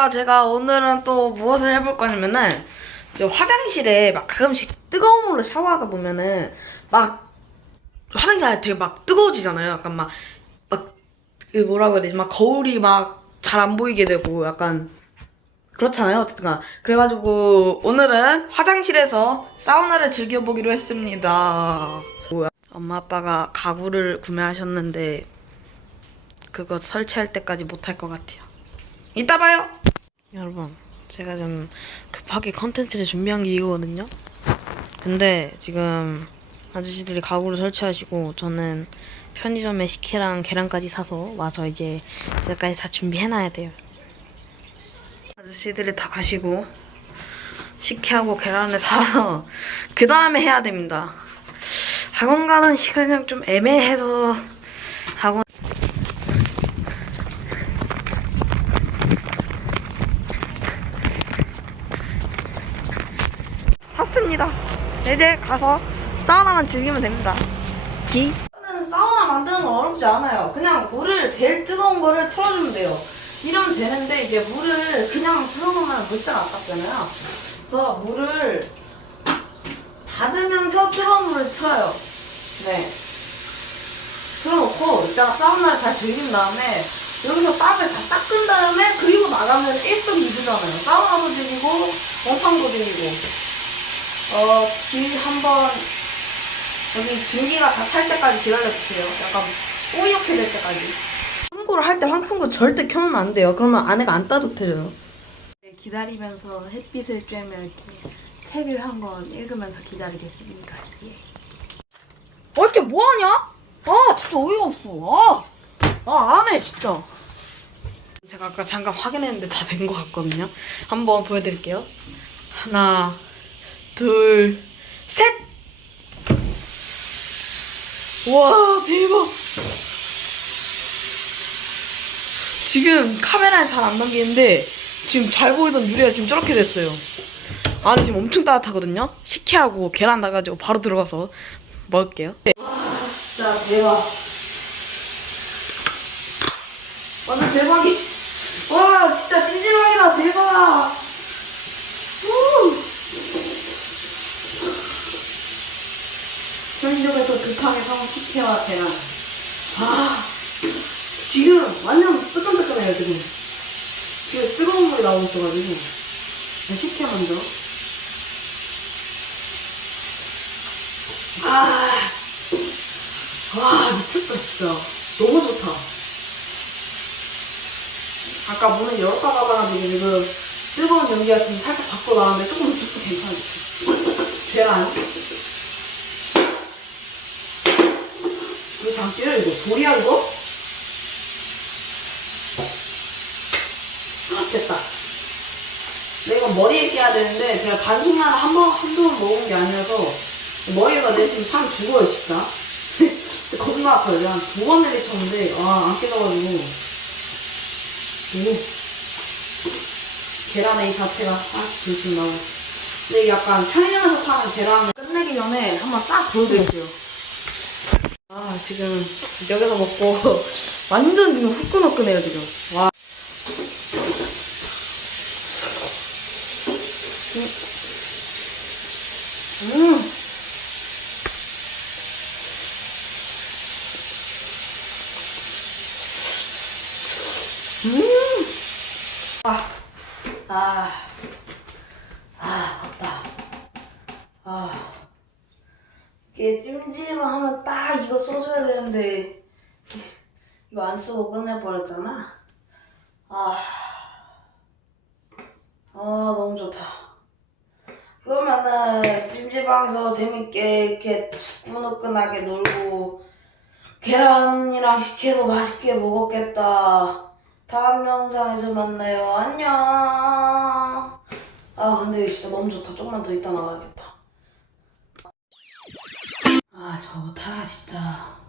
반갑습니다. 제가 오늘은 또 무엇을 해볼 거냐면은 저 화장실에 막 가끔씩 뜨거운 물로 샤워하다 보면은 막 화장실 안에 되게 막 뜨거워지잖아요. 약간 막, 막, 그 뭐라고 해야 되지? 막 거울이 막 잘 안 보이게 되고 약간 그렇잖아요. 어쨌든 간 그래가지고 오늘은 화장실에서 사우나를 즐겨보기로 했습니다. 엄마 아빠가 가구를 구매하셨는데 그거 설치할 때까지 못할 것 같아요. 이따 봐요. 여러분, 제가 좀 급하게 컨텐츠를 준비한 게 이거거든요. 근데 지금 아저씨들이 가구를 설치하시고 저는 편의점에 식혜랑 계란까지 사서 와서 이제 저까지 다 준비해놔야 돼요. 아저씨들이 다 가시고 식혜하고 계란을 사서 그 다음에 해야 됩니다. 학원 가는 시간이 좀 애매해서 학원 샀습니다. 이제 가서 사우나만 즐기면 됩니다. 기. 사우나 만드는 건 어렵지 않아요. 그냥 물을 제일 뜨거운 거를 틀어주면 돼요. 이러면 되는데 이제 물을 그냥 틀어놓으면 물때가 아깝잖아요. 그래서 물을 닫으면서 뜨거운 물을 틀어요. 네. 틀어놓고 이따가 사우나를 잘 즐긴 다음에 여기서 땀을 다 닦은 다음에 그리고 나가면 일석이조잖아요. 사우나도 즐기고 원탕도 즐기고 어, 길 한번 여기 증기가 다 찰 때까지 기다려주세요. 약간 뽀얗게 될 때까지. 환구를 할 때 환풍구 절대 켜놓으면 안 돼요. 그러면 안에가 안 따뜻해져요. 기다리면서 햇빛을 쬐며 이렇게 책을 한 권 읽으면서 기다리겠습니다. 예. 어, 이렇게 뭐하냐? 아, 진짜 어이가 없어. 아, 아, 안 해, 진짜. 제가 아까 잠깐 확인했는데 다 된 것 같거든요. 한번 보여드릴게요. 하나, 둘, 셋! 와, 대박! 지금 카메라에 잘 안 담기는데, 지금 잘 보이던 유리가 지금 저렇게 됐어요. 안에 지금 엄청 따뜻하거든요? 식혜하고 계란 나가지고 바로 들어가서 먹을게요. 와, 진짜 대박. 완전 대박이. 와, 진짜 찜질방이다, 대박! 우! 편의점에서 급하게 사온 식혜와 계란. 아, 지금 완전 뜨끈뜨끈해요, 지금. 지금 뜨거운 물이 나오고 있어가지고. 자, 식혜 먼저. 아, 와, 미쳤다, 진짜. 너무 좋다. 아까 문을 열었다 닫아가지고 지금 뜨거운 연기가 지금 살짝 밖으로 나왔는데 조금 있어도 괜찮지. 계란. 이거 잠시요 이거 이거? 아, 됐다. 내가 머리에 끼야 되는데 제가 반숙만 한번 한두 번 먹은 게 아니라서 머리가 내 지금 참 죽어요 진짜. 진짜 겁나 아파요. 내가 한두 번 내리쳤는데 아안 깨져가지고. 오. 계란의 이 자체가 하나씩 둘씩 나오고. 근데 약간 편의점에서 파는 계란을 끝내기 전에 한번 싹 보여드릴게요. 아 지금 여기서 먹고 완전 지금 후끈후끈해요 지금. 와 음. 음. 아, 아, 아, 덥다. 아. 이게 찜질만 하면 딱 이거 써줘야 되는데 이거 안 쓰고 끝내버렸잖아. 아, 아 너무 좋다. 그러면은 찜질방에서 재밌게 이렇게 후끈후끈하게 놀고 계란이랑 식혜도 맛있게 먹었겠다. 다음 영상에서 만나요. 안녕. 아 근데 진짜 너무 좋다. 조금만 더 이따 나가야겠다. 좋다, 진짜.